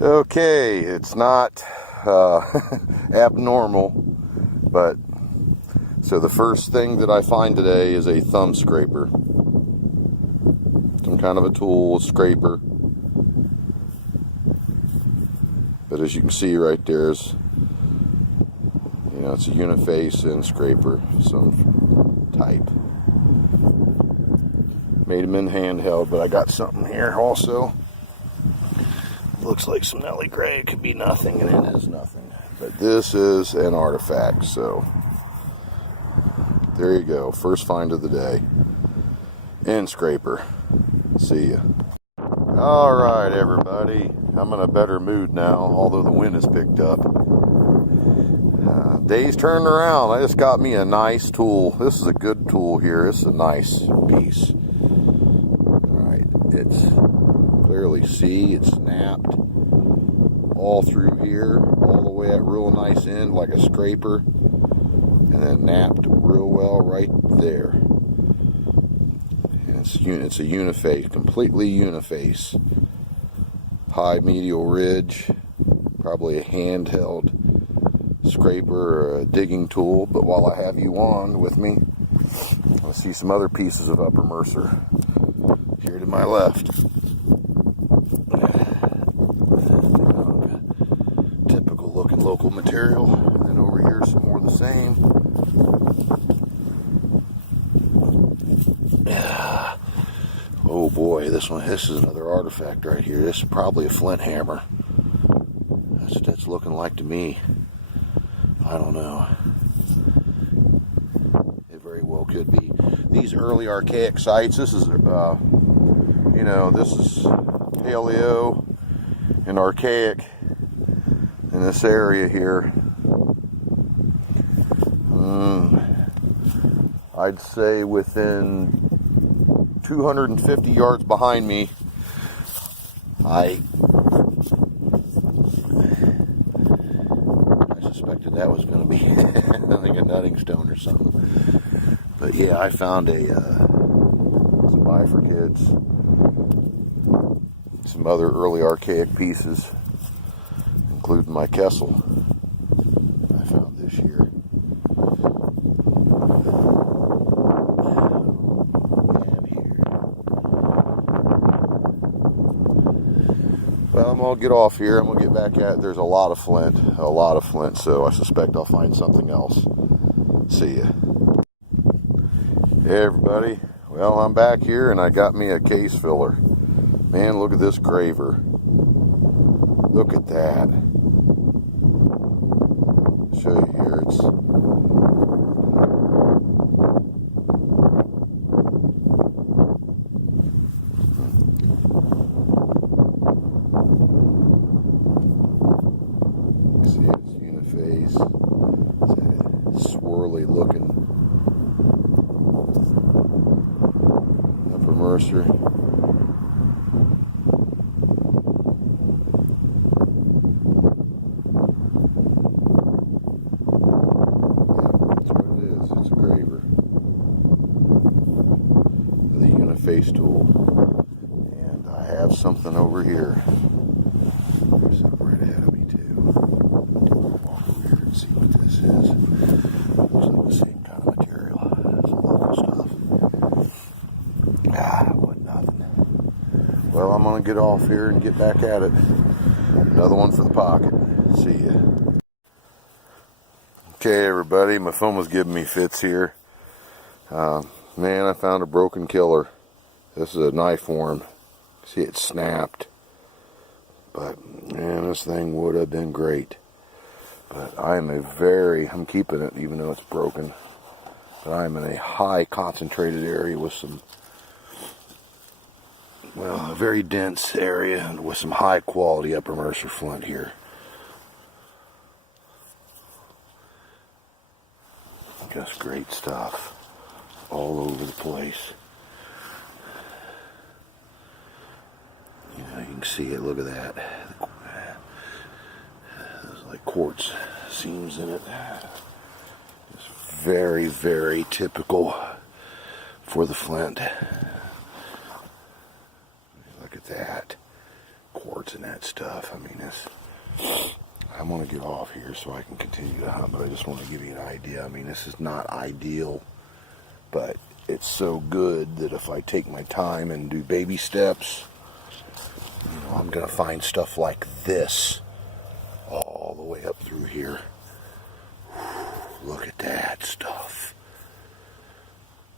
Okay, it's not abnormal, but so the first thing that I find today is a thumb scraper. Some kind of a tool, a scraper. But as you can see right there is, it's a uniface and scraper of some type. Made them in handheld, but I got something here also. Looks like some Nelly Gray. It could be nothing, and it is nothing. But this is an artifact, so there you go. First find of the day. End scraper. See ya. Alright, everybody. I'm in a better mood now, although the wind has picked up. Day's turned around. I just got me a nice tool. This is a good tool here. This is a nice piece. Alright, it's clearly see, it's snapped all through here, all the way at real nice end like a scraper, and then napped real well right there. And it's a uniface, completely uniface. High medial ridge, probably a handheld scraper or a digging tool. But while I have you on with me, I see some other pieces of Upper Mercer here to my left. Typical looking local material. And then over here some more of the same. Yeah. Oh boy, this is another artifact right here. This is probably a flint hammer. That's what that's looking like to me. I don't know. It very well could be. These early archaic sites, this is, this is paleo and archaic in this area here. I'd say within 250 yards behind me, I suspected that was going to be I think a nutting stone or something. But yeah, I found some bifurcates, some other early archaic pieces, including my Kessel. I found this here. Well, I'm going to get off here. I'm going to get back at it. There's a lot of flint, so I suspect I'll find something else. See ya. Hey everybody, well, I'm back here and I got me a case filler. Man, look at this graver. Look at that. I'll show you here. It's see, it's uniface. It's a swirly looking Upper Mercer. Face tool, and I have something over here. There's something right ahead of me too. Walk over here and see what this is. Looks like the same kind of material. Some local stuff. What nothing. Well, I'm gonna get off here and get back at it. Another one for the pocket. See ya. Okay, everybody, my phone was giving me fits here. Man, I found a broken killer. This is a knife form. See, it snapped. But, man, this thing would have been great. But I'm keeping it even though it's broken. But I'm in a high concentrated area with some, a very dense area with some high quality Upper Mercer Flint here. Just great stuff. All over the place. You can see it. Look at that. There's like quartz seams in it. It's very, very typical for the flint. Look at that. Quartz in that stuff. I mean, I'm going to get off here so I can continue to hunt, but I just want to give you an idea. I mean, this is not ideal, but it's so good that if I take my time and do baby steps, you know, I'm going to find stuff like this all the way up through here. Look at that stuff.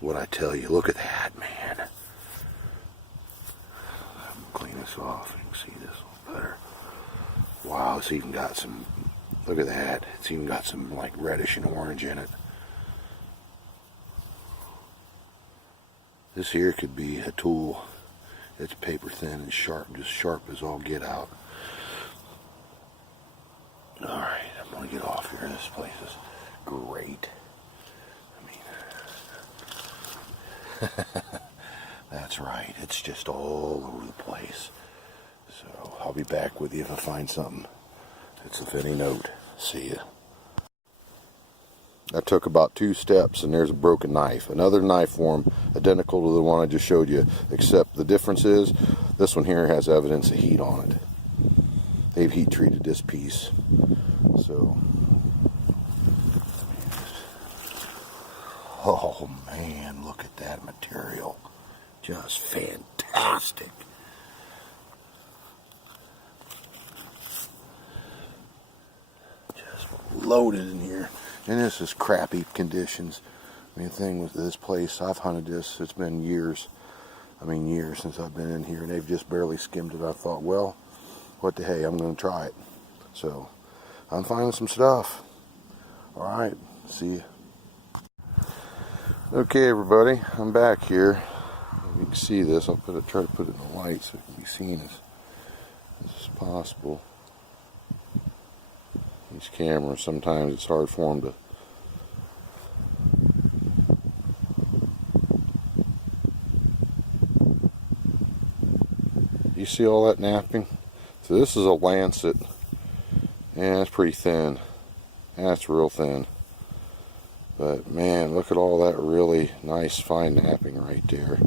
What I tell you, look at that, man. Clean this off. You can see this a little better. Wow, it's even got some, look at that. It's even got some like reddish and orange in it. This here could be a tool. It's paper thin and sharp, just sharp as all get out. Alright, I'm going to get off here. This place is great. I mean, that's right. It's just all over the place. So I'll be back with you if I find something. It's a fitting note. See ya. That took about 2 steps, and there's a broken knife. Another knife form identical to the one I just showed you, except the difference is this one here has evidence of heat on it. They've heat treated this piece. So, oh man, look at that material. Just fantastic. Just loaded in here. And this is crappy conditions. I mean, the thing with this place, I've hunted this, it's been years. I mean, years since I've been in here, and they've just barely skimmed it. I thought, well, what the hey, I'm going to try it. So, I'm finding some stuff. Alright, see ya. Okay, everybody, I'm back here. You can see this. I'll try to put it in the light so it can be seen as possible. These cameras, sometimes it's hard for them to. You see all that napping? So this is a lancet, and it's pretty thin. That's real thin. But man, look at all that really nice fine napping right there.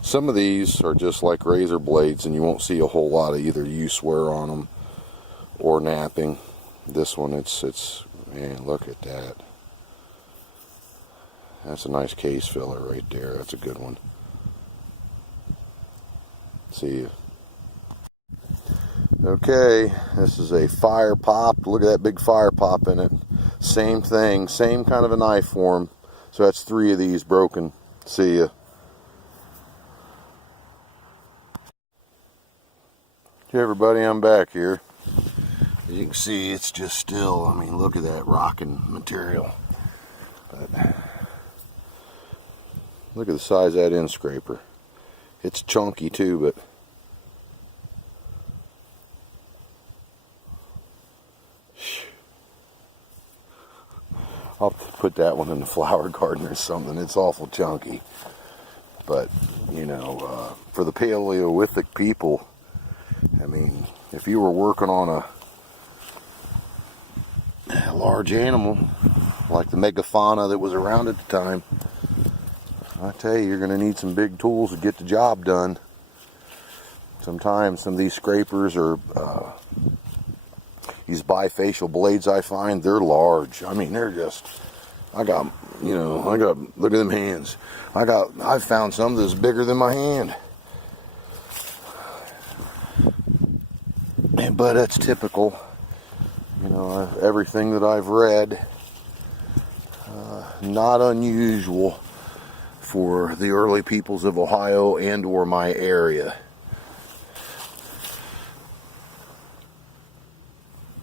Some of these are just like razor blades, and you won't see a whole lot of either use wear on them or napping. This one, it's man, look at that. That's a nice case filler right there. That's a good one. See ya. Okay, this is a fire pop. Look at that big fire pop in it. Same thing, same kind of a knife form. So that's 3 of these broken. See ya. Hey everybody, I'm back here. As you can see, it's just still, I mean, look at that rocking material. But look at the size of that end scraper. It's chunky too, but I'll put that one in the flower garden or something. It's awful chunky. But, you know, for the Paleolithic people, I mean, if you were working on a large animal like the megafauna that was around at the time, I tell you, you're going to need some big tools to get the job done. Sometimes some of these scrapers are these bifacial blades I find, they're large. I mean, they're just, look at them hands. I've found some that's bigger than my hand. But that's typical. You know, everything that I've read, not unusual for the early peoples of Ohio and or my area.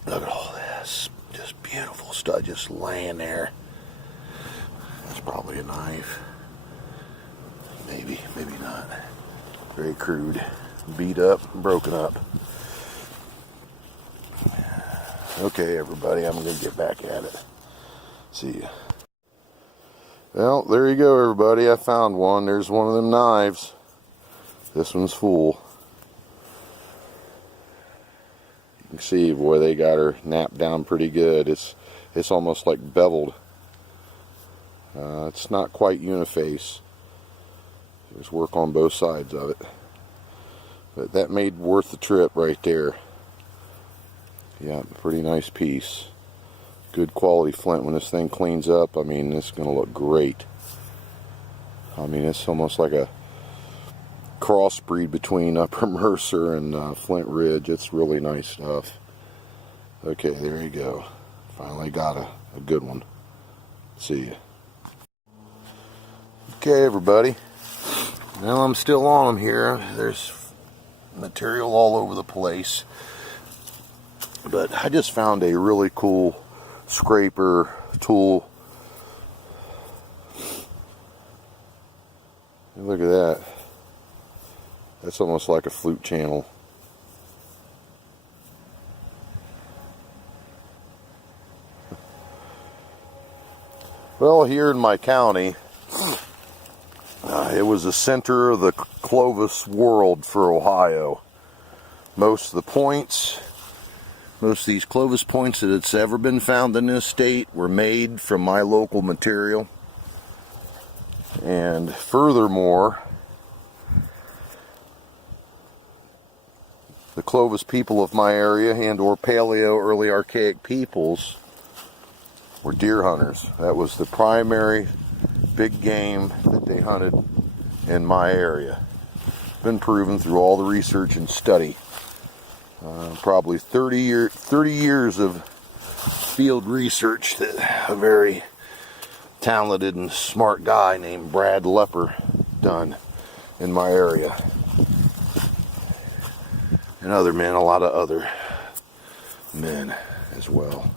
Look at all this, just beautiful stuff just laying there. That's probably a knife. Maybe not. Very crude, beat up, broken up. Okay, everybody, I'm going to get back at it. See ya. Well, there you go, everybody. I found one. There's one of them knives. This one's full. You can see, boy, they got her napped down pretty good. It's almost like beveled. It's not quite uniface. There's work on both sides of it. But that made worth the trip right there. Yeah, pretty nice piece. Good quality flint. When this thing cleans up, I mean, this is going to look great. I mean, it's almost like a crossbreed between Upper Mercer and Flint Ridge. It's really nice stuff. Okay, there you go. Finally got a good one. See ya. Okay, everybody. Now I'm still on them here. There's material all over the place. But I just found a really cool scraper tool. Look at that. That's almost like a flute channel. Well, here in my county, it was the center of the Clovis world for Ohio. Most of the points, most of these Clovis points that's ever been found in this state were made from my local material. And furthermore, the Clovis people of my area and or Paleo early Archaic peoples were deer hunters. That was the primary big game that they hunted in my area. Been proven through all the research and study. Probably 30 years of field research that a very talented and smart guy named Brad Lepper done in my area. And other men, a lot of other men as well.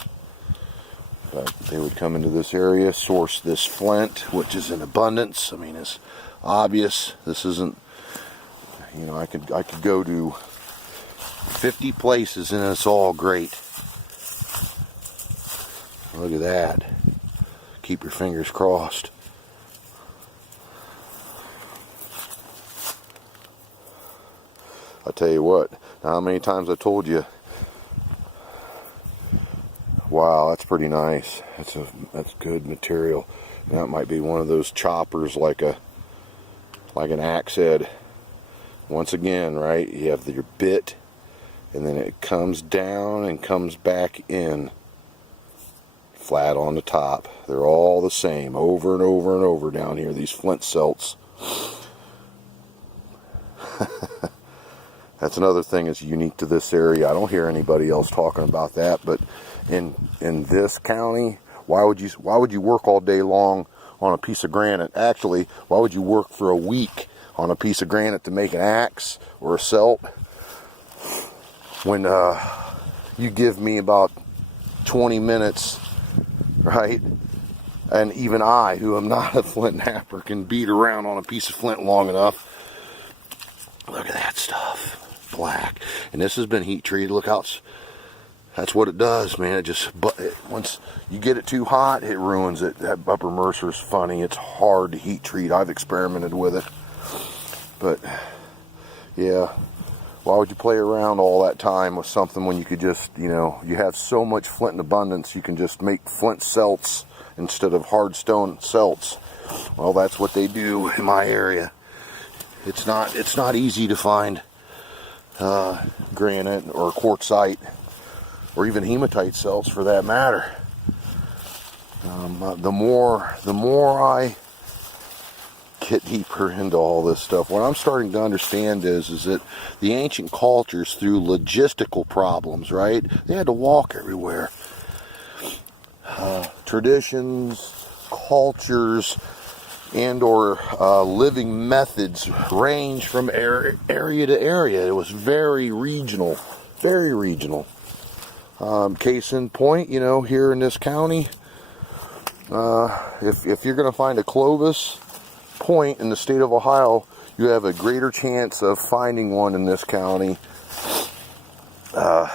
But they would come into this area, source this flint, which is in abundance. I mean, it's obvious. This isn't, you know, I could go to 50 places and it's all great. Look at that. Keep your fingers crossed. I tell you what, now how many times I told you, wow, that's pretty nice. That's good material. And that might be one of those choppers like an axe head. Once again, right, you have your bit and then it comes down and comes back in flat on the top. They're all the same over and over and over down here, these flint celts. That's another thing that's unique to this area. I don't hear anybody else talking about that, but in this county, why would you work all day long on a piece of granite? Actually, why would you work for a week on a piece of granite to make an axe or a celt when you give me about 20 minutes, right? And even I, who am not a flint napper, can beat around on a piece of flint long enough. Look at that stuff. Black. And this has been heat treated. Look how that's what it does, man. It just, once you get it too hot, it ruins it. That Upper Mercer's funny. It's hard to heat treat. I've experimented with it. But, yeah. Why would you play around all that time with something when you could just, you know, you have so much flint in abundance, you can just make flint celts instead of hard stone celts. Well, that's what they do in my area. It's not easy to find granite or quartzite or even hematite celts for that matter. The more I get deeper into all this stuff, what I'm starting to understand is that the ancient cultures, through logistical problems, right? They had to walk everywhere. Traditions, cultures, and or living methods range from area to area. It was very regional, very regional. Case in point, you know, here in this county, if you're going to find a Clovis point in the state of Ohio, you have a greater chance of finding one in this county, and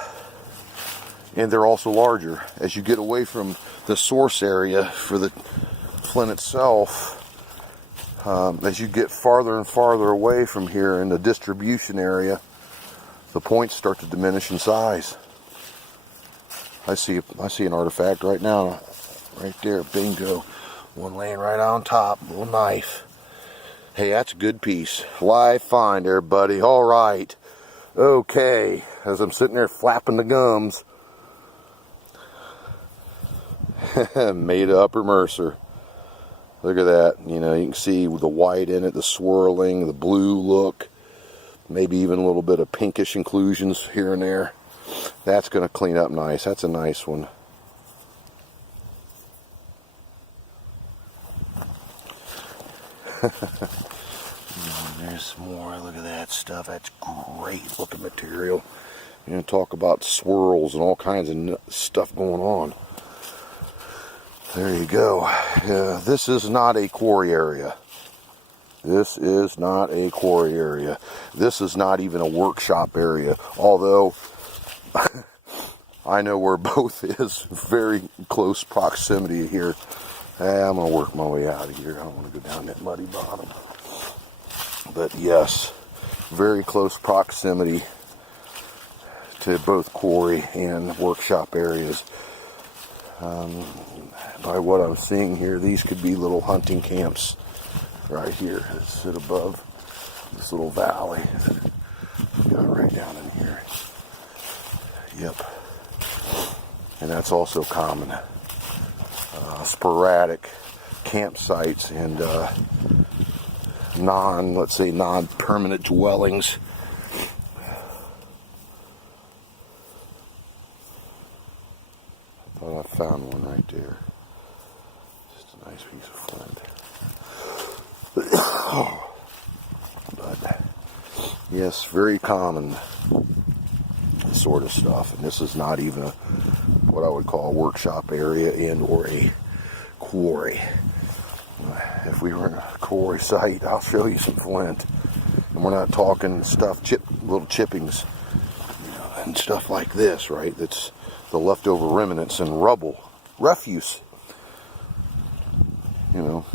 they're also larger. As you get away from the source area for the flint itself, as you get farther and farther away from here in the distribution area, the points start to diminish in size. I see an artifact right now, right there, bingo. One laying right on top, little knife. Hey, that's a good piece. Live find there, buddy. All right. Okay, as I'm sitting there flapping the gums, Made Upper Mercer. Look at that. You know, you can see the white in it, the swirling, the blue look, maybe even a little bit of pinkish inclusions here and there. That's going to clean up nice. That's a nice one. There's some more. Look at that stuff. That's great looking material. You know, talk about swirls and all kinds of stuff going on. There you go. This is not a quarry area. This is not a quarry area. This is not even a workshop area. Although, I know where both is. Very close proximity here. I'm going to work my way out of here. I don't want to go down that muddy bottom. But yes, very close proximity to both quarry and workshop areas. By what I'm seeing here, these could be little hunting camps right here that sit above this little valley. Got right down in here. Yep. And that's also common. Sporadic campsites and let's say non-permanent dwellings. I thought I found one right there. Just a nice piece of flint. But yes, very common sort of stuff. And this is not even what I would call a workshop area and or a quarry. If we were in a quarry site, I'll show you some flint. And we're not talking stuff, little chippings, you know, and stuff like this, right? That's the leftover remnants and rubble, refuse, you know,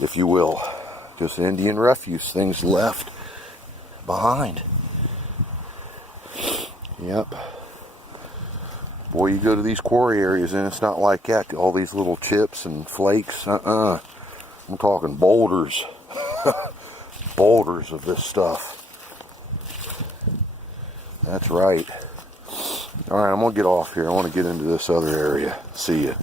if you will, just Indian refuse, things left behind. Yep. Boy, you go to these quarry areas and it's not like that. All these little chips and flakes. I'm talking boulders. Boulders of this stuff. That's right. Alright, I'm going to get off here. I want to get into this other area. See ya.